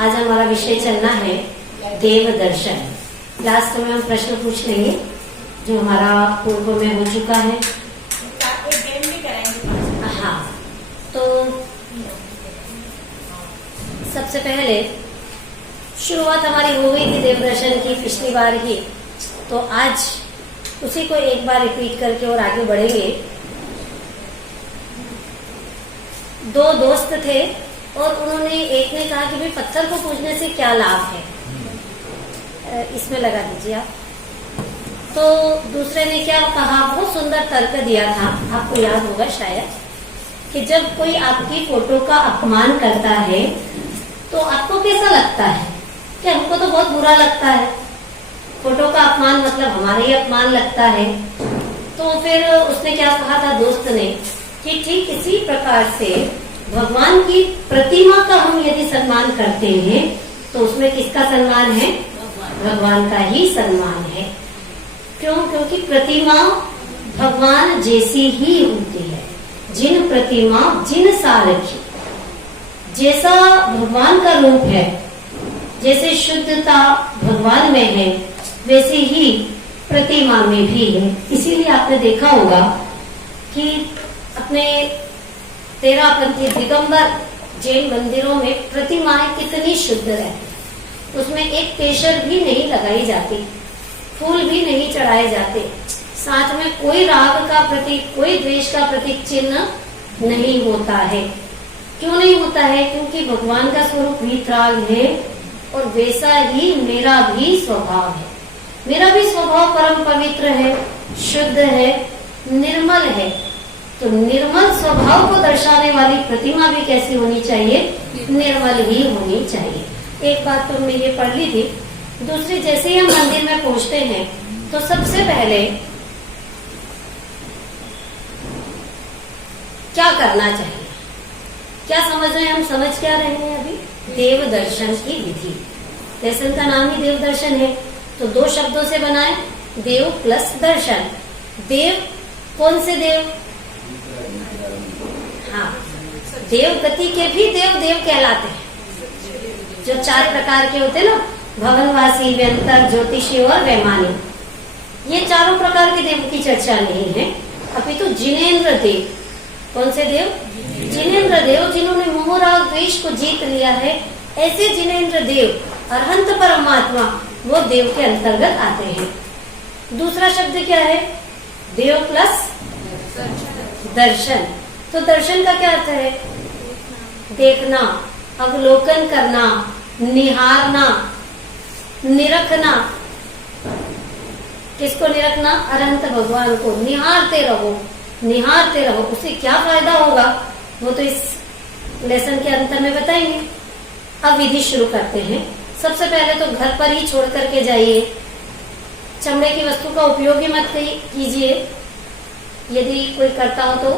आज हमारा विषय चलना है देव दर्शन। लास्ट में हम प्रश्न पूछ लेंगे जो हमारा पूर्व में हो चुका है। हाँ, तो सबसे पहले शुरुआत हमारी हो गई थी देव दर्शन की पिछली बार ही, तो आज उसी को एक बार रिपीट करके और आगे बढ़ेंगे। दो दोस्त थे और उन्होंने, एक ने कहा कि भाई पत्थर को पूजने से क्या लाभ है, इसमें लगा दीजिए आप। तो दूसरे ने क्या कहा, बहुत सुंदर तर्क दिया था, आपको याद होगा शायद, कि जब कोई आपकी फोटो का अपमान करता है तो आपको कैसा लगता है? कि हमको तो बहुत बुरा लगता है, फोटो का अपमान मतलब हमारा ही अपमान लगता है। तो फिर उसने क्या कहा था दोस्त ने कि ठीक इसी प्रकार से भगवान की प्रतिमा का हम यदि सम्मान करते हैं तो उसमें किसका सम्मान है? भगवान का ही सम्मान है। क्यों? क्योंकि प्रतिमा भगवान जैसी ही होती है। जिन प्रतिमा जिन सारखी, जैसा भगवान का रूप है, जैसे शुद्धता भगवान में है वैसे ही प्रतिमा में भी है। इसीलिए आपने देखा होगा कि अपने तेरापंथी दिगंबर जैन मंदिरों में प्रतिमाएं कितनी शुद्ध रहती, उसमें एक केसर भी नहीं लगाई जाती, फूल भी नहीं चढ़ाए जाते, साथ में कोई राग का प्रतीक, कोई द्वेष का प्रतीक चिन्ह नहीं होता है। क्यों नहीं होता है? क्योंकि भगवान का स्वरूप वीतराग है और वैसा ही मेरा भी स्वभाव है। मेरा भी स्वभाव परम पवित्र है, शुद्ध है, निर्मल है। तो निर्मल स्वभाव को दर्शाने वाली प्रतिमा भी कैसी होनी चाहिए? निर्मल ही होनी चाहिए। एक बात तो हमने ये पढ़ ली थी। दूसरी, जैसे ही हम मंदिर में पहुंचते हैं तो सबसे पहले क्या करना चाहिए? क्या समझ रहे हैं हम? समझ क्या रहे हैं अभी? देव दर्शन की विधि। दर्शन का नाम ही देव दर्शन है, तो दो शब्दों से बनाए, देव प्लस दर्शन। देव कौन से देव? हाँ, देव गति के भी देव देव कहलाते हैं। जो चार प्रकार के होते ना, भवनवासी, व्यंतर, ज्योतिषी और वैमानिक, ये चारों प्रकार के देव की चर्चा नहीं है। अभी तो जिनेन्द्र देव। कौन से देव? जिनेन्द्र देव, जिन्होंने मोह राग द्वेष को जीत लिया है। ऐसे जिनेन्द्र देव, अरहंत परमात्मा, वो देव के अंतर्गत आते हैं। दूसरा शब्द क्या है? देव प्लस दर्शन। तो दर्शन का क्या अर्थ है? देखना, अवलोकन करना, निहारना, निरखना। किसको निरखना? अरहंत भगवान को निहारते रहो, निहारते रहो। उससे क्या फायदा होगा वो तो इस लेसन के अंत में बताएंगे। अब विधि शुरू करते हैं। सबसे पहले तो घर पर ही छोड़ करके जाइए। चमड़े की वस्तु का उपयोग ही मत कीजिए। यदि कोई करता हो तो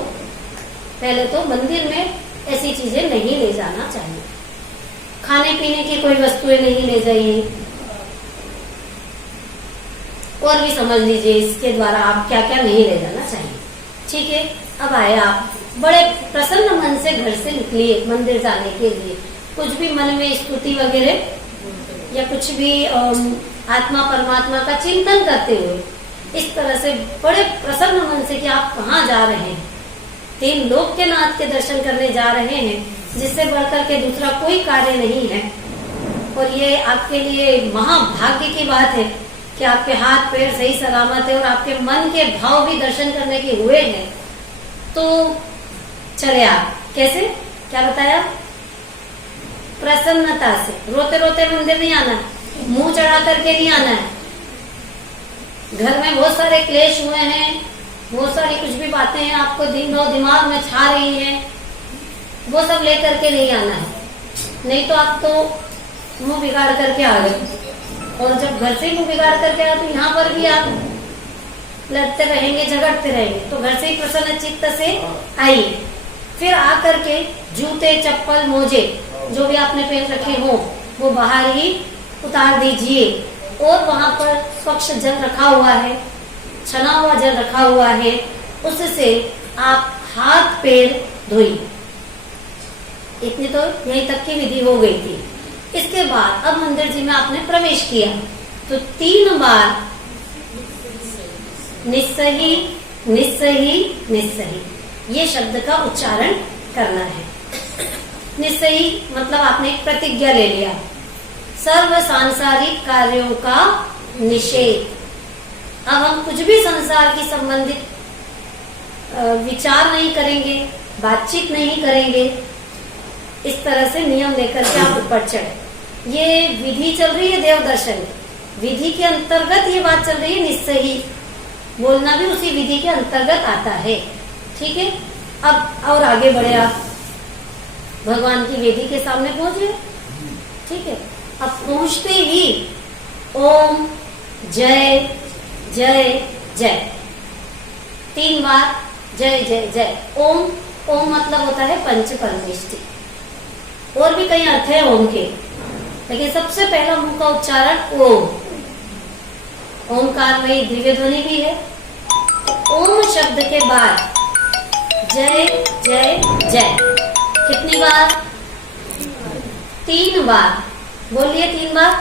पहले तो मंदिर में ऐसी चीजें नहीं ले जाना चाहिए। खाने पीने की कोई वस्तुएं नहीं ले जाइए। और भी समझ लीजिए इसके द्वारा आप क्या क्या नहीं ले जाना चाहिए। ठीक है, अब आए आप बड़े प्रसन्न मन से घर से निकलिए मंदिर जाने के लिए। कुछ भी मन में स्तुति वगैरह या कुछ भी आत्मा परमात्मा का चिंतन करते हुए इस तरह से बड़े प्रसन्न मन से कि आप कहाँ जा रहे हैं, तीन लोक के नाथ के दर्शन करने जा रहे हैं, जिससे बढ़कर के दूसरा कोई कार्य नहीं है। और ये आपके लिए महाभाग्य की बात है कि आपके हाथ पैर सही सलामत है और आपके मन के भाव भी दर्शन करने के हुए हैं। तो चले आप कैसे, क्या बताया? प्रसन्नता से। रोते रोते मंदिर नहीं आना है, मुंह चढ़ा करके नहीं आना है। घर में बहुत सारे क्लेश हुए हैं, बहुत सारी कुछ भी बातें हैं आपको दिमाग में छा रही हैं, वो सब लेकर के नहीं आना है। नहीं तो आप तो मुंह बिगाड़ करके आ गए। और जब घर से मुंह बिगाड़ करके आए तो यहाँ पर भी आप लड़ते रहेंगे, झगड़ते रहेंगे। तो घर से ही प्रसन्न चित्त से आइए। फिर आकर के जूते, चप्पल, मोजे जो भी आपने पहन रखे हो वो बाहर ही उतार दीजिए। और वहां पर स्वच्छ जल रखा हुआ है, छना हुआ जल रखा हुआ है, उससे आप हाथ पैर धोइए। इतनी तो यहीं तक की विधि हो गई थी। इसके बाद अब मंदिर जी में आपने प्रवेश किया तो 3 बार निस्सही निस्सही निस्सही ये शब्द का उच्चारण करना है। निस्सही मतलब आपने एक प्रतिज्ञा ले लिया, सर्व सांसारिक कार्यों का निषेध। अब हम कुछ भी संसार की संबंधित विचार नहीं करेंगे, बातचीत नहीं करेंगे। इस तरह से नियम लेकर के आप ऊपर चढ़े। ये विधि चल रही है देव दर्शन की, विधि के अंतर्गत ये बात चल रही है। निस्सही बोलना भी उसी विधि के अंतर्गत आता है। ठीक है, अब और आगे बढ़े आप भगवान की वेदी के सामने पहुंचे। ठीक है, अब पहुंचते ही ओम जय जय जय 3 बार जय जय जय। ओम ओम मतलब होता है पंच परमेष्टि। और भी कई अर्थ है ओम के, लेकिन सबसे पहला मुंह का उच्चारण ओम। ओमकार में दिव्य ध्वनि भी है। तो ओम शब्द के बाद जय जय जय कितनी बार? 3 बार। बोलिए 3 बार।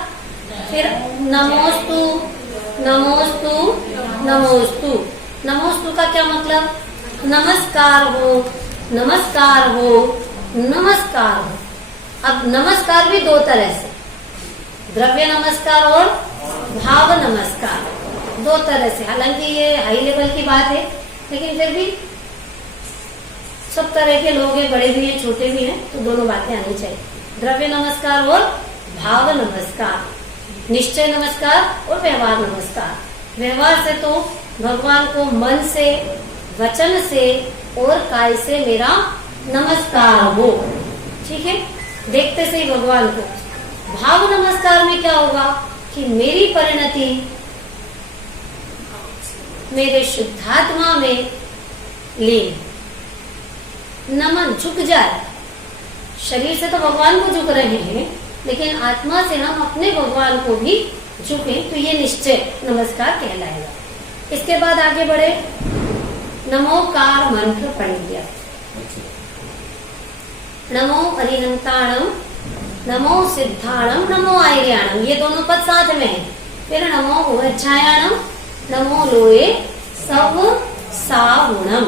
फिर नमोस्तु नमोस्तु नमोस्तु। नमोस्तु का क्या मतलब? नमस्कार हो, नमस्कार हो, नमस्कार हो। अब नमस्कार भी 2 तरह से, द्रव्य नमस्कार और भाव नमस्कार, 2 तरह से। हालांकि ये हाई लेवल की बात है, लेकिन फिर भी सब तरह के लोग हैं, बड़े भी हैं, छोटे भी हैं, तो दोनों बातें आनी चाहिए। द्रव्य नमस्कार और भाव नमस्कार, निश्चय नमस्कार और व्यवहार नमस्कार। व्यवहार से तो भगवान को मन से, वचन से और काय से मेरा नमस्कार हो। ठीक है, देखते से ही भगवान को। भाव नमस्कार में क्या होगा कि मेरी परिणति मेरे शुद्धात्मा में लीन, नमन झुक जाए। शरीर से तो भगवान को झुक रहे हैं, लेकिन आत्मा से हम अपने भगवान को भी झुके, तो ये निश्चय नमस्कार कहलाएगा। इसके बाद आगे बढ़े, नमोकार मंत्र पढ़ लिया। नमो अरिहंताणम, नमो सिद्धाणम, नमो आयर्याणम, ये दोनों पद साथ में है। फिर नमो उभयच्छायाणम, नमो लोए सव सावुणम,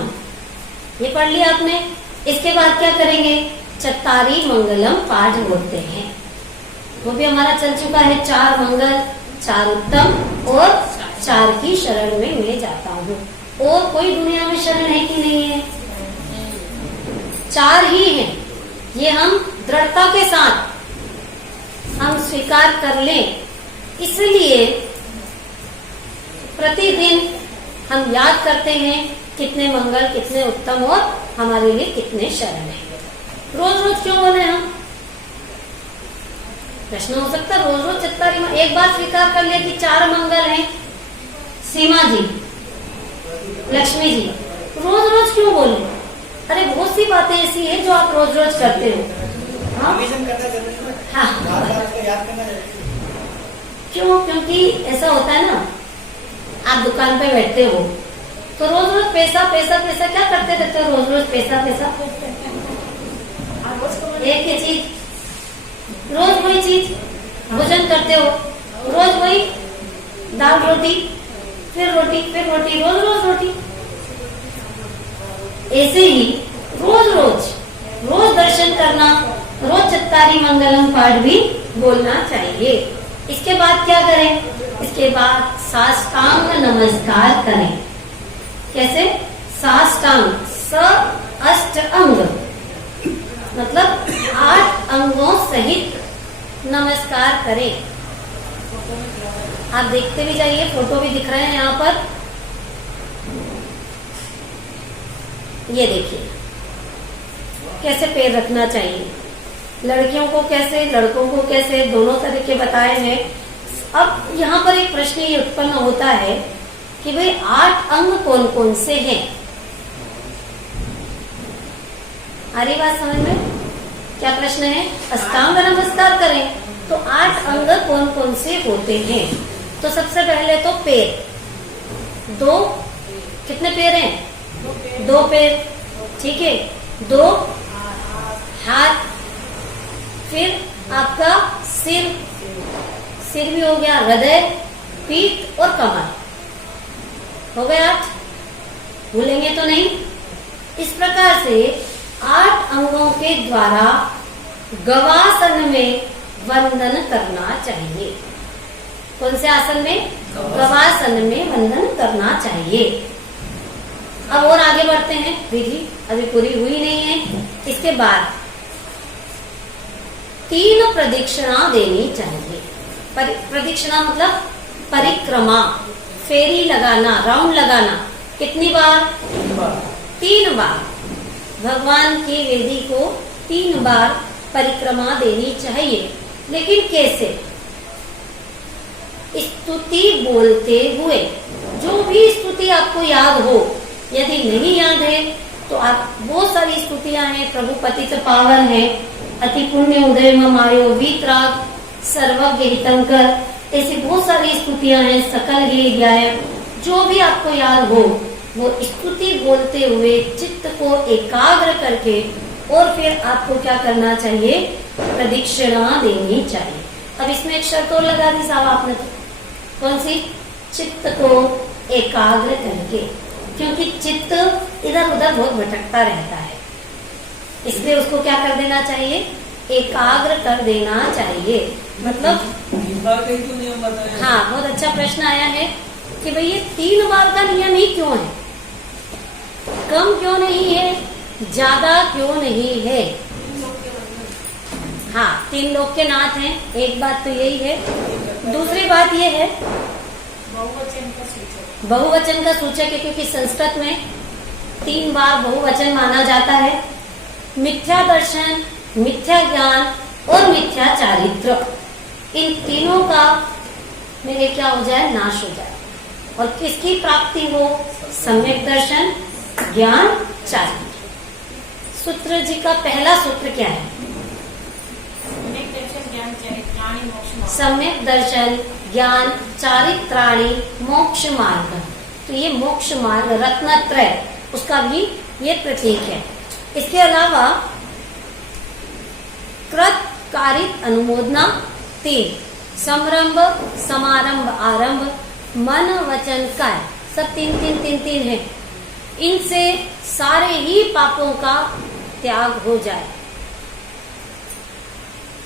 ये पढ़ लिया आपने। इसके बाद क्या करेंगे? चत्तारी मंगलम पाठ बोलते हैं, वो भी हमारा चल चुका है। 4 मंगल, 4 उत्तम और 4 की शरण में मैं जाता हूँ। और कोई दुनिया में शरण है कि नहीं है? 4 ही है। ये हम दृढ़ता के साथ हम स्वीकार कर लें, इसलिए प्रतिदिन हम याद करते हैं कितने मंगल, कितने उत्तम और हमारे लिए कितने शरण है। रोज रोज क्यों बोले हम? प्रश्न हो सकता है, रोज रोज चत्तारी। एक बार स्वीकार कर लिया कि 4 मंगल हैं, सीमा जी, लक्ष्मी जी, रोज रोज क्यों बोले? अरे बहुत सी बातें ऐसी है जो आप रोज रोज करते हो। हाँ, क्यों? क्योंकि ऐसा होता है ना, आप दुकान पे बैठते हो तो रोज रोज पैसा पैसा पैसा क्या करते रहते हो? रोज रोज पैसा पैसा, एक ही चीज, रोज वही चीज भोजन करते हो, रोज वही दाल रोटी, फिर रोटी, फिर रोटी, रोज रोज रोटी। ऐसे ही रोज रोज रोज दर्शन करना, रोज चत्तारी मंगलम पाठ भी बोलना चाहिए। इसके बाद क्या करें? इसके बाद साष्टांग नमस्कार करें। कैसे? साष्टांग, स अष्ट अंग मतलब 8 अंगों सहित नमस्कार करें। आप देखते भी जाइए, फोटो भी दिख रहे हैं यहाँ पर। ये देखिए कैसे पैर रखना चाहिए, लड़कियों को कैसे, लड़कों को कैसे, दोनों तरीके बताए हैं। अब यहाँ पर एक प्रश्न ये उत्पन्न होता है कि भाई 8 अंग कौन कौन से हैं? आ रही बात समझ में? क्या प्रश्न है? अष्टांग नमस्कार करें तो 8 अंग कौन कौन से होते हैं? तो सबसे पहले तो पैर, 2, कितने पैर हैं? 2 पैर, ठीक है। 2 हाथ, फिर आपका सिर, सिर भी हो गया, हृदय, पीठ और कमर हो गए 8। भूलेंगे तो नहीं। इस प्रकार से 8 अंगों के द्वारा गवासन में वंदन करना चाहिए। कौन से आसन में? गवासन में वंदन करना चाहिए। अब और आगे बढ़ते हैं। विधि अभी पूरी हुई नहीं है। इसके बाद 3 प्रदक्षिणा देनी चाहिए। प्रदक्षिणा मतलब परिक्रमा, फेरी लगाना, राउंड लगाना। कितनी बार? 3 बार। भगवान की वेदी को 3 बार परिक्रमा देनी चाहिए। लेकिन कैसे? स्तुति बोलते हुए। जो भी स्तुति आपको याद हो, यदि नहीं याद है तो आप, बहुत सारी स्तुतियां हैं। प्रभु पतित पावन है, अति पुण्य उदय मायो, वीतराग, सर्वज्ञ हितंकर, ऐसी बहुत सारी स्तुतियां हैं। सकल गिरियाय, जो भी आपको याद हो वो स्तुति बोलते हुए चित्त को एकाग्र करके और फिर आपको क्या करना चाहिए? प्रदक्षिणा देनी चाहिए। अब इसमें एक शर्त और लगा दी साहब आपने, तो कौन सी? चित्त को एकाग्र करके, क्योंकि चित्त इधर उधर बहुत भटकता रहता है, इसलिए उसको क्या कर देना चाहिए? एकाग्र कर देना चाहिए। मतलब हाँ, बहुत अच्छा प्रश्न आया है कि भाई ये 3 बार का नियम ही क्यों है? कम क्यों नहीं है? ज्यादा क्यों नहीं है? हाँ, 3 लोग के नाथ हैं, एक बात तो यही है। दूसरी बात ये है बहुवचन का सूचक है, क्योंकि संस्कृत में 3 बार बहुवचन माना जाता है। मिथ्या दर्शन, मिथ्या ज्ञान और मिथ्या चारित्र, इन तीनों का मेरे क्या हो जाए? नाश हो जाए। और किसकी प्राप्ति हो? सम्यक दर्शन, ज्ञान, चारित्र। सूत्र जी का पहला सूत्र क्या है? सम्यक दर्शन, ज्ञान, चारित्राणि, मोक्ष मार्ग। तो ये मोक्ष मार्ग रत्नत्रय, उसका भी ये प्रतीक है। इसके अलावा कृत, कारित, अनुमोदना 3, समरंभ, समारंभ, आरंभ, मन, वचन, काय, सब 3 है। इनसे सारे ही पापों का त्याग हो जाए।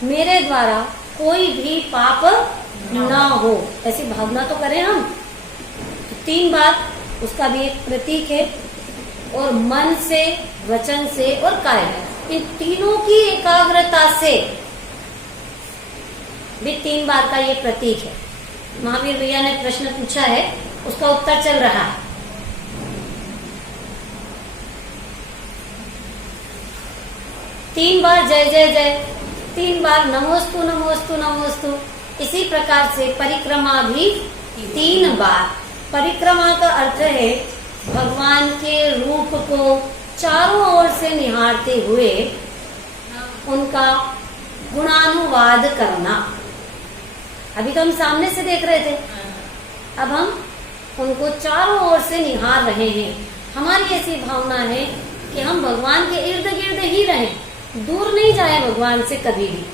मेरे द्वारा कोई भी पाप ना हो, ऐसी भावना तो करें हम। 3 बार उसका भी एक प्रतीक है। और मन से, वचन से और काय, इन तीनों की एकाग्रता से भी 3 बार का ये प्रतीक है। महावीर भैया ने प्रश्न पूछा है, उसका उत्तर चल रहा है। तीन बार जय जय जय, 3 बार नमोस्तु नमोस्तु नमोस्तु। इसी प्रकार से परिक्रमा भी 3 बार। परिक्रमा का अर्थ है भगवान के रूप को चारों ओर से निहारते हुए उनका गुणानुवाद करना। अभी तो हम सामने से देख रहे थे, अब हम उनको चारों ओर से निहार रहे हैं। हमारी ऐसी भावना है कि हम भगवान के इर्द गिर्द ही रहें, दूर नहीं जाए भगवान से कभी भी।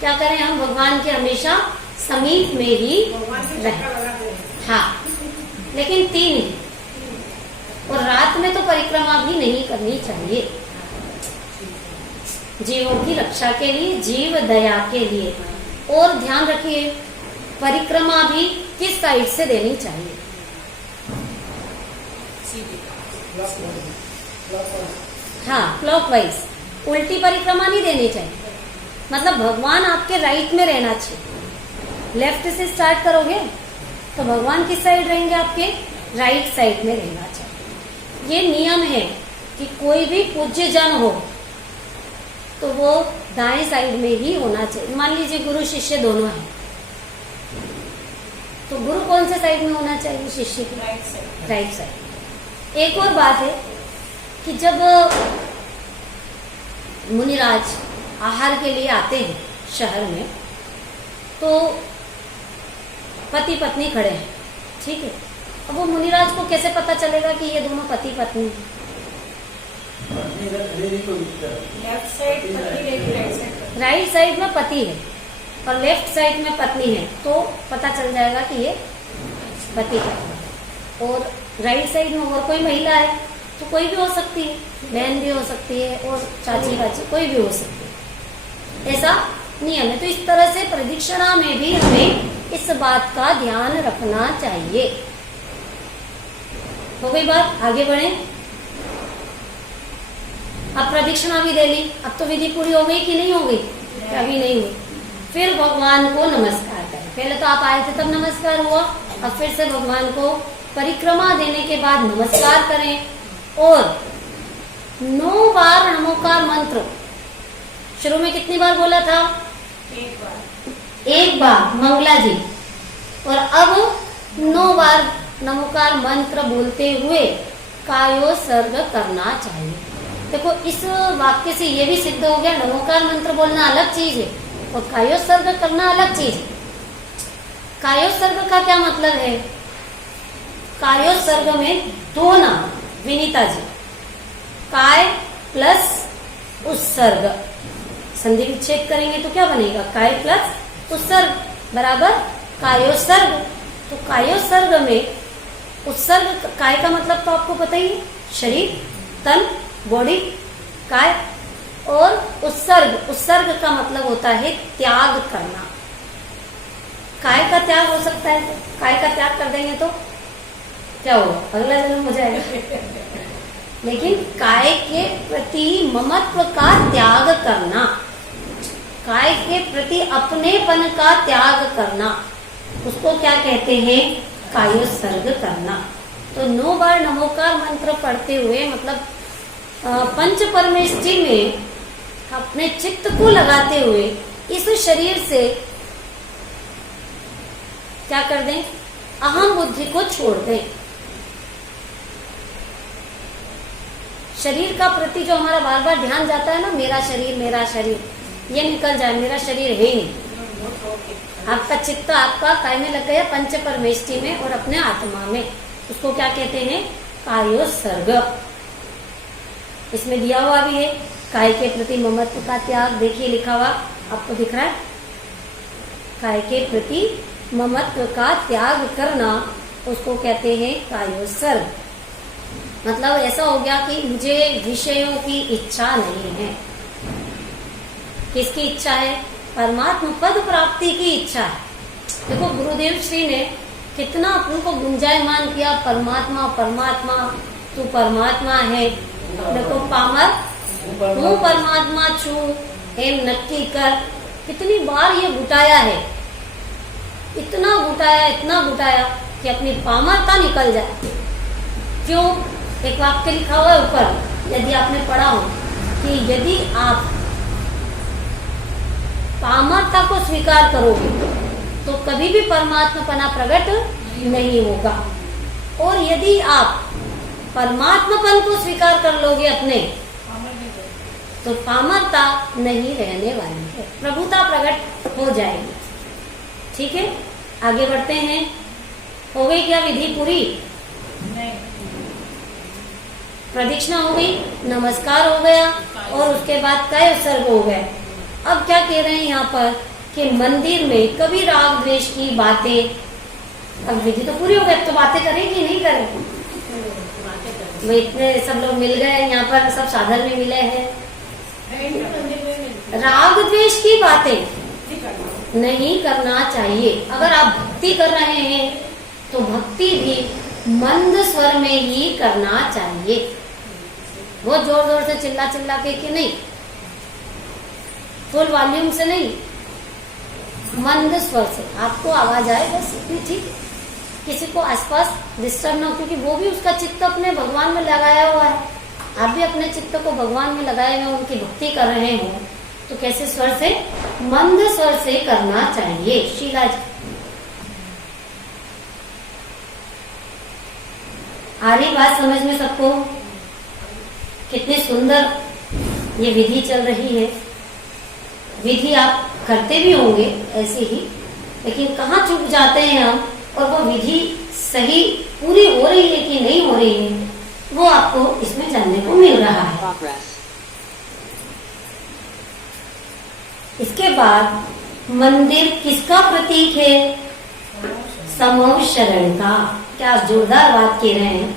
क्या करें? हम भगवान के हमेशा समीप में ही रहें। हाँ, लेकिन 3 ही। और रात में तो परिक्रमा भी नहीं करनी चाहिए, जीवों की रक्षा के लिए, जीव दया के लिए। और ध्यान रखिए, परिक्रमा भी किस साइड से देनी चाहिए? हाँ, क्लॉकवाइज। उल्टी परिक्रमा नहीं देनी चाहिए। मतलब भगवान आपके राइट में रहना चाहिए। लेफ्ट से स्टार्ट करोगे तो भगवान किस साइड रहेंगे? आपके राइट साइड में रहना चाहिए। ये नियम है कि कोई भी पूज्य जन हो तो वो दाएं साइड में ही होना चाहिए। मान लीजिए गुरु शिष्य दोनों हैं, तो गुरु कौन से साइड में होना चाहिए? शिष्य की राइट साइड। एक और बात है कि जब मुनिराज आहार के लिए आते हैं शहर में, तो पति पत्नी खड़े हैं, ठीक है। अब वो मुनिराज को कैसे पता चलेगा कि ये दोनों पति पत्नी हैं? लेफ्ट साइड पति रहेगी, राइट साइड राइट साइड में पति है और लेफ्ट साइड में पत्नी है तो पता चल जाएगा कि ये पति का है। और राइट साइड में और कोई महिला है तो कोई भी हो सकती है, बहन भी हो सकती है और चाची बाची कोई भी हो सकती है, ऐसा नियम है। तो इस तरह से प्रदक्षिणा में भी हमें इस बात का ध्यान रखना चाहिए। हो गई बात, आगे बढ़े। अब प्रदक्षिणा भी दे ली, अब तो विधि पूरी हो गई कि नहीं हो गई? अभी नहीं हुई। फिर भगवान को नमस्कार करें। पहले तो आप आए थे तब नमस्कार हुआ, अब फिर से भगवान को परिक्रमा देने के बाद नमस्कार करें और 9 बार नमोकार मंत्र। शुरू में कितनी बार बोला था? एक बार मंगला जी। और अब 9 बार नमोकार मंत्र बोलते हुए कायोत्सर्ग करना चाहिए। देखो इस वाक्य से ये भी सिद्ध हो गया, नमोकार मंत्र बोलना अलग चीज है और कायोत्सर्ग करना अलग चीज है। कायोत्सर्ग का क्या मतलब है? कायोत्सर्ग में 2 नाम, विनीता जी, काय प्लस उत्सर्ग, संधि विच्छेद करेंगे तो क्या बनेगा? काय प्लस उत्सर्ग बराबर कायोत्सर्ग। तो कायोत्सर्ग में उत्सर्ग, काय का मतलब तो आपको पता ही है, शरीर, तन, बॉडी, काय। और उत्सर्ग, उत्सर्ग का मतलब होता है त्याग करना। काय का त्याग हो सकता है, काय का त्याग कर देंगे तो क्या होगा? अगला जन्म हो जाएगा। लेकिन काय के प्रति ममत्व का त्याग करना, काय के प्रति अपनेपन का त्याग करना, उसको क्या कहते हैं? कायोत्सर्ग करना। तो 9 बार नमोकार मंत्र पढ़ते हुए मतलब पंच परमेष्टि में अपने चित्त को लगाते हुए इस शरीर से क्या कर दें? अहम बुद्धि को छोड़ दें। शरीर का प्रति जो हमारा बार बार ध्यान जाता है ना, मेरा शरीर, ये निकल जाए, मेरा शरीर है ही नहीं। आपका चित्त आपका काय में लग गया? पंच परमेष्टि में और अपने आत्मा में। उसको क्या कहते हैं? कायोत्सर्ग। इसमें दिया हुआ भी है काय के प्रति ममत्व का त्याग। देखिए लिखा हुआ आपको दिख रहा है, काय के प्रति ममत्व का त्याग करना, उसको कहते हैं कायोत्सर्ग। मतलब ऐसा हो गया कि मुझे विषयों की इच्छा नहीं है। किसकी इच्छा है? परमात्मा पद प्राप्ति की इच्छा है। देखो गुरुदेव श्री ने कितना उनको गुंजायमान किया, परमात्मा परमात्मा, तू परमात्मा है। देखो पामर हूँ परमात्मा छू, एम नक्की कर, कितनी बार ये घुटाया है, इतना घुटाया कि अपनी पामरता निकल जाए। क्यों? एक वाक्य लिखा हुआ है ऊपर, यदि आपने पढ़ा हो, कि यदि आप पामरता को स्वीकार करोगे तो कभी भी परमात्मापना प्रकट नहीं होगा। और यदि आप परमात्मापन को स्वीकार कर लोगे अपने, तो पामरता नहीं रहने वाली है, प्रभुता प्रकट हो जाएगी। ठीक है, आगे बढ़ते हैं। हो गई क्या विधि पूरी? नहीं। प्रदक्षिणा हो गई, नमस्कार हो गया और उसके बाद कायोत्सर्ग हो गया। अब क्या कह रहे हैं यहाँ पर कि मंदिर में कभी राग द्वेष की बातें, अब विधि तो पूरी हो गई, तो बातें करेंगे नहीं करेंगे? वो इतने सब लोग मिल गए यहाँ पर, सब साधन में मिले हैं। राग द्वेष की बातें नहीं करना चाहिए। अगर आप भक्ति कर रहे हैं तो भक्ति भी मंद स्वर में ही करना चाहिए, बहुत जोर जोर से चिल्ला चिल्ला के नहीं, फुल वॉल्यूम से नहीं, मंद स्वर से आपको आवाज आए बस इतनी ठीक है। किसी को आसपास डिस्टर्ब ना हो, क्योंकि वो भी उसका चित्त अपने भगवान में लगाया हुआ है, आप भी अपने चित्त को भगवान में लगाए हुए उनकी भक्ति कर रहे हो, तो कैसे स्वर से? मंद स्वर से करना चाहिए। शीला जी, आ रही बात समझ में सबको? कितनी सुंदर ये विधि चल रही है। विधि आप करते भी होंगे ऐसे ही, लेकिन कहाँ चूक जाते हैं हम, और वो विधि सही पूरी हो रही है कि नहीं हो रही है, वो आपको इसमें जानने को मिल रहा है। इसके बाद मंदिर किसका प्रतीक है? समूह शरण का। क्या जोरदार बात कह रहे हैं।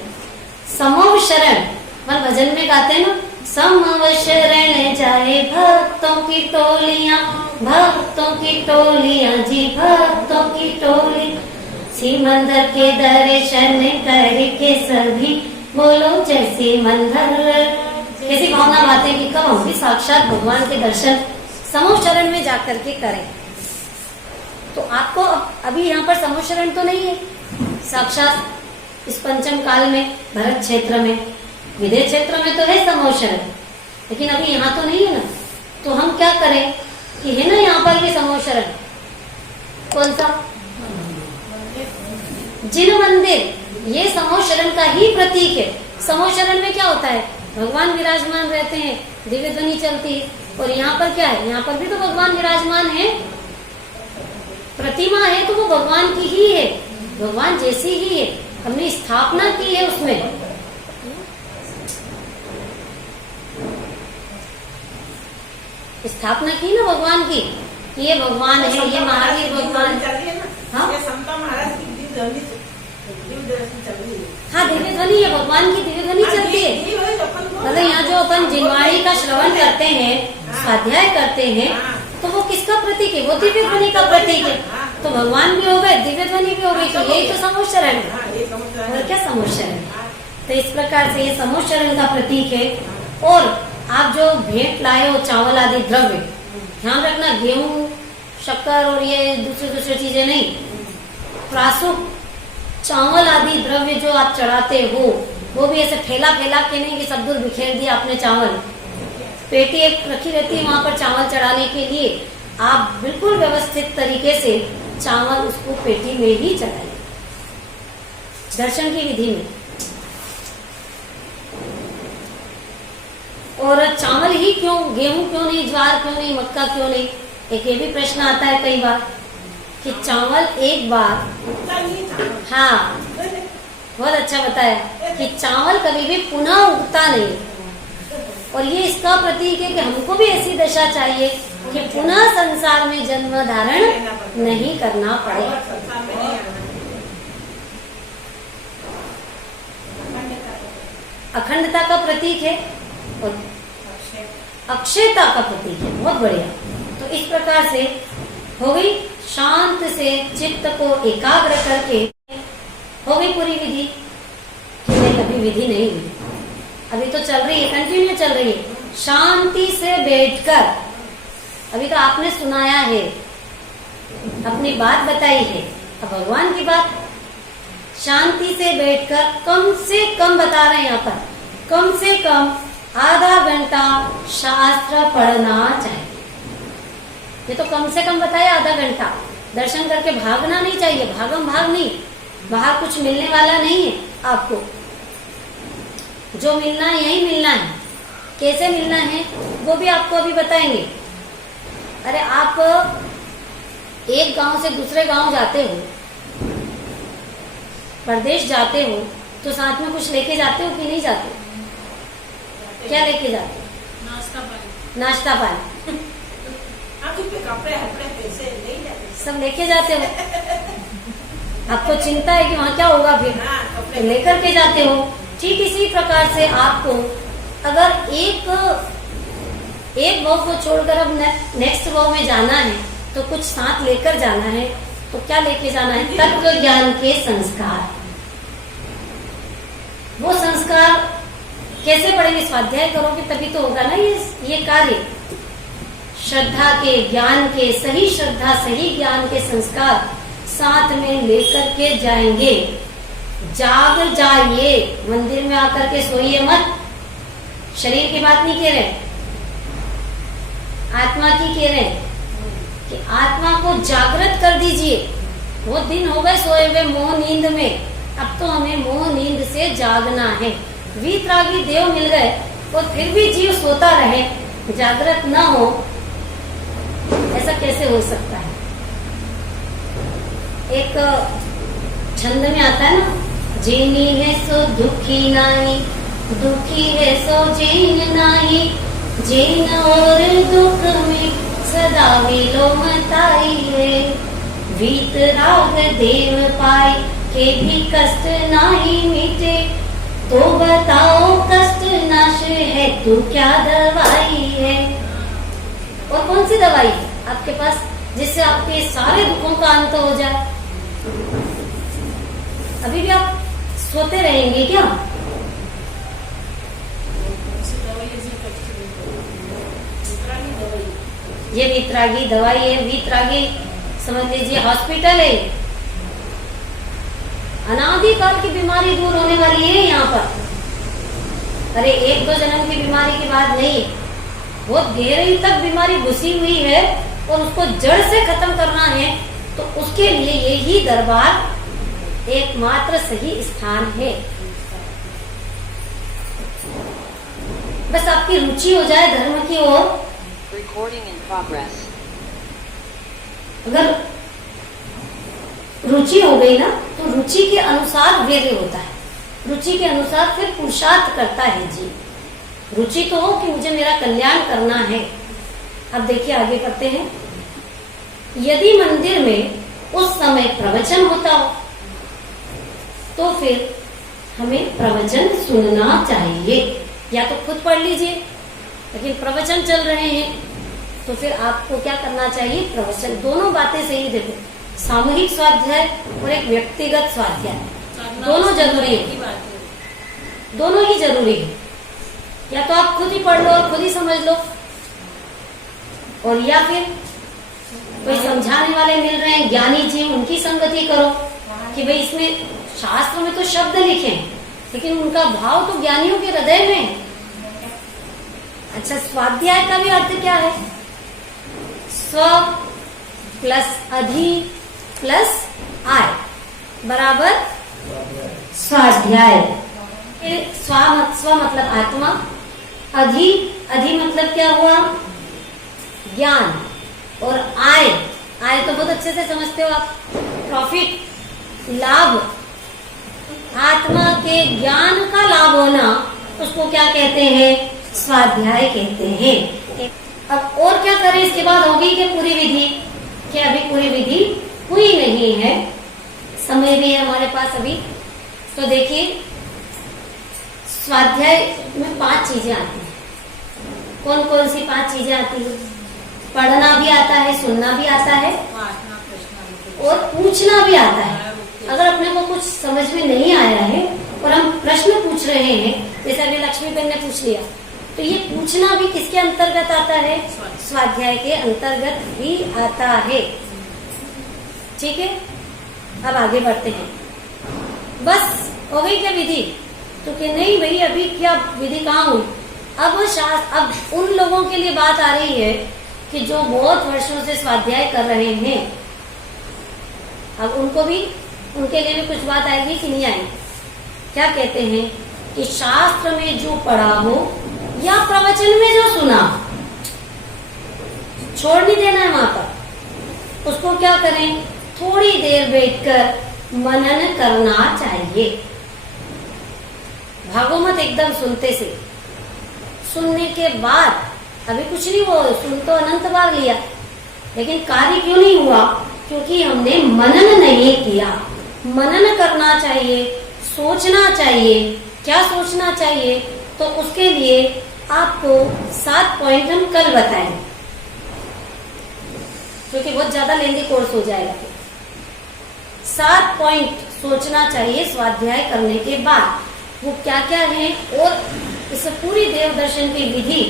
समूह शरण मन भजन में गाते हैं ना, समूह शरण जाए भक्तों की टोलियां, भक्तों की टोलियां जी, भक्तों की टोली, शिव मंदिर के दर्शन करके सभी बोलो जय शिव मंदिर। कैसी भावना बातें कि कब हम भी साक्षात भगवान के दर्शन समूह शरण में जाकर के करें। तो आपको अभी यहाँ पर समूह शरण तो नहीं है साक्षात इस पंचम काल में, भरत क्षेत्र में, विदेह क्षेत्र में तो है समूह शरण, लेकिन अभी यहाँ तो नहीं है ना। तो हम क्या करें कि है ना यहाँ पर भी समूह शरण। कौन सा? जिन मंदिर, ये समूह शरण का ही प्रतीक है। समूह शरण में क्या होता है? भगवान विराजमान रहते हैं, दिव्य ध्वनि चलती है। और यहाँ पर क्या है? यहाँ पर भी तो भगवान विराजमान है, प्रतिमा है तो वो भगवान की ही है, भगवान जैसी ही है, हमने स्थापना की है उसमें। स्थापना की ना भगवान की, ये भगवान है, ये महावीर भगवान। हाँ हाँ, दिव्य ध्वनि है, भगवान की दिव्य ध्वनि चलती है। मतलब यहाँ जो अपन जिनवाणी का श्रवण करते हैं, स्वाध्याय करते हैं, तो वो किसका प्रतीक है? वो दिव्य ध्वनि का प्रतीक है। तो भगवान भी हो गए, दिव्य ध्वनि भी हो गई, तो यही तो समूह शरण है। और क्या समूह शरण? तो इस प्रकार से ये समूह शरण का प्रतीक है। और आप जो भेंट लाए हो चावल आदि द्रव्य, ध्यान रखना गेहूं, शक्कर और ये दूसरी चीजें नहीं, प्रासुक चावल आदि द्रव्य जो आप चढ़ाते हो, वो भी ऐसे फैला फैला के नहीं कि सब दूर बिखेर दिया आपने चावल। पेटी एक रखी रहती है वहां पर चावल चढ़ाने के लिए, आप बिल्कुल व्यवस्थित तरीके से चावल उसको पेटी में ही चढ़ाइए दर्शन की विधि में। और चावल ही क्यों, गेहूं क्यों नहीं, ज्वार क्यों नहीं, मक्का क्यों नहीं? एक ये भी प्रश्न आता है कई बार कि चावल एक बार, हाँ बहुत अच्छा बताया कि चावल कभी भी पुनः उगता नहीं। और ये इसका प्रतीक है कि हमको भी ऐसी दशा चाहिए कि पुनः संसार में जन्म धारण नहीं करना पड़े। अखंडता का प्रतीक है और अक्षयता का प्रतीक है। बहुत बढ़िया। तो इस प्रकार से हो गई, शांत से चित्त को एकाग्र करके हो गई पूरी विधि। कि नहीं, अभी विधि नहीं हुई, अभी तो चल रही है, कंटिन्यू चल रही है। शांति से बैठकर, अभी तो आपने सुनाया है, अपनी बात बताई है, अब भगवान की बात। शांति से बैठकर कम से कम बता रहे हैं यहाँ पर, कम से कम आधा घंटा शास्त्र पढ़ना चाहिए। ये तो कम से कम बताया, आधा घंटा। दर्शन करके भागना नहीं चाहिए, भागम भाग नहीं, बाहर कुछ मिलने वाला नहीं है आपको। जो मिलना है यही मिलना है। कैसे मिलना है वो भी आपको अभी बताएंगे। अरे आप एक गांव से दूसरे गांव जाते हो, प्रदेश जाते हो, तो साथ में कुछ लेके जाते हो कि नहीं जाते? क्या लेके जाते हो? नाश्ता पानी। नाश्ता पानी कपड़े पैसे सब लेके जाते हो। आपको चिंता है कि वहाँ क्या होगा, फिर तो लेकर के जाते हो। ठीक इसी प्रकार से आपको अगर एक भाव को छोड़कर अब नेक्स्ट भाव में जाना है तो कुछ साथ लेकर जाना है। तो क्या लेके जाना है? तत्व ज्ञान के संस्कार। वो संस्कार कैसे पढ़ेंगे? स्वाध्याय करोगे तभी तो होगा ना ये कार्य। श्रद्धा के, ज्ञान के, सही श्रद्धा सही ज्ञान के संस्कार साथ में लेकर के जाएंगे। जाग जाइए, मंदिर में आकर के सोइए मत। शरीर की बात नहीं कह रहे, आत्मा की कह रहे कि आत्मा को जागृत कर दीजिए। बहुत दिन हो गए सोए हुए मोह नींद में, अब तो हमें मोह नींद से जागना है। वीतरागी देव मिल गए और फिर भी जीव सोता रहे, जागृत न हो, ऐसा कैसे हो सकता है? एक छंद में आता है ना, जेनी है सो दुखी नाही, दुखी है सो जेन नाही, जेन और दुख में सदा विलोमताई है, वीत राग देव पाई के भी कष्ट नाही मिटे, तो बताओ कष्ट नाश है तो क्या दवाई है। और कौन सी दवाई है आपके पास जिससे आपके सारे दुखों का अंत हो जाए? अभी भी आप सोते रहेंगे क्या? ये वीतरागी दवाई है। वीतरागी समझ लीजिए हॉस्पिटल है, अनादिकाल की बीमारी दूर होने वाली है यहाँ पर। अरे एक दो जन्म की बीमारी की बात नहीं, बहुत गहरी तक बीमारी घुसी हुई है और उसको जड़ से खत्म करना है, तो उसके लिए यही दरबार एकमात्र सही स्थान है। बस आपकी रुचि हो जाए धर्म की ओर। Recording in progress. अगर रुचि हो गई ना, तो रुचि के अनुसार वीर्य होता है, रुचि के अनुसार फिर पुरुषार्थ करता है जी। रुचि तो हो कि मुझे मेरा कल्याण करना है। अब देखिए आगे पढ़ते हैं। यदि मंदिर में उस समय प्रवचन होता हो तो फिर हमें प्रवचन सुनना चाहिए, या तो खुद पढ़ लीजिए, लेकिन प्रवचन चल रहे हैं तो फिर आपको क्या करना चाहिए? प्रवचन। दोनों बातें सही, देखो सामूहिक स्वाध्याय और एक व्यक्तिगत स्वाध्याय, दोनों जरूरी है, दोनों ही जरूरी है। या तो आप खुद ही पढ़ लो और खुद ही समझ लो, और या फिर कोई समझाने वाले मिल रहे हैं ज्ञानी जी, उनकी संगति करो कि भाई इसमें शास्त्र में तो शब्द लिखे हैं लेकिन उनका भाव तो ज्ञानियों के हृदय में है। अच्छा, स्वाध्याय का भी अर्थ क्या है? स्व प्लस अधि प्लस आय बराबर स्वाध्याय। स्व मतलब आत्मा, अधि मतलब क्या हुआ? ज्ञान, और आय तो बहुत अच्छे से समझते हो आप, प्रॉफिट, लाभ। आत्मा के ज्ञान का लाभ होना उसको क्या कहते हैं? स्वाध्याय कहते हैं। अब और क्या करें इसके बाद? होगी कि पूरी विधि? क्या अभी पूरी विधि हुई नहीं है, समय भी है हमारे पास अभी। तो देखिए स्वाध्याय में 5 चीजें आती हैं। कौन कौन सी 5 चीजें आती हैं? पढ़ना भी आता है, सुनना भी आता है और पूछना भी आता है। अगर अपने को कुछ समझ में नहीं आया है और हम प्रश्न पूछ रहे हैं, जैसे अभी लक्ष्मीबेन ने पूछ लिया, तो ये पूछना भी किसके अंतर्गत आता है? स्वाध्याय के अंतर्गत भी आता है। ठीक है, अब आगे बढ़ते हैं। बस हो गई क्या विधि? तो कि नहीं भाई अभी क्या विधि कहाँ हुई? अब उन लोगों के लिए बात आ रही है कि जो बहुत वर्षों से स्वाध्याय कर रहे हैं, अब उनको भी, उनके लिए भी कुछ बात आएगी कि नहीं आएगी? क्या कहते हैं कि शास्त्र में जो पढ़ा हो या प्रवचन में जो सुना, छोड़ नहीं देना है वहां पर। उसको क्या करें? थोड़ी देर बैठकर मनन करना चाहिए। भागो मत एकदम सुनते से। सुनने के बाद अभी कुछ नहीं, वो सुन तो अनंत बार लिया, लेकिन कार्य क्यों नहीं हुआ? क्योंकि हमने मनन नहीं किया। मनन करना चाहिए, सोचना चाहिए। क्या सोचना चाहिए? तो उसके लिए आपको 7 पॉइंट हम कल बताएंगे, क्योंकि बहुत ज्यादा लेंदी कोर्स हो जाएगा। 7 पॉइंट सोचना चाहिए स्वाध्याय करने के बाद। वो क्या क्या है, और इस पूरी देव दर्शन की विधि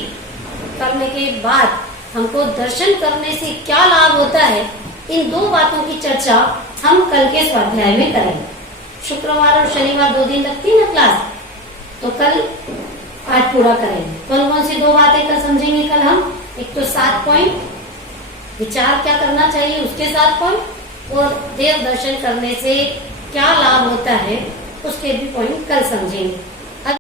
करने के बाद हमको दर्शन करने से क्या लाभ होता है, इन 2 बातों की चर्चा हम कल के स्वाध्याय में करेंगे। शुक्रवार और शनिवार 2 दिन लगती है ना क्लास, तो कल पाठ पूरा करेंगे। कौन कौन सी 2 बातें कल समझेंगे कल हम? एक तो 7 पॉइंट, विचार क्या करना चाहिए उसके 7 पॉइंट, और देव दर्शन करने से क्या लाभ होता है उसके भी पॉइंट कल समझेंगे।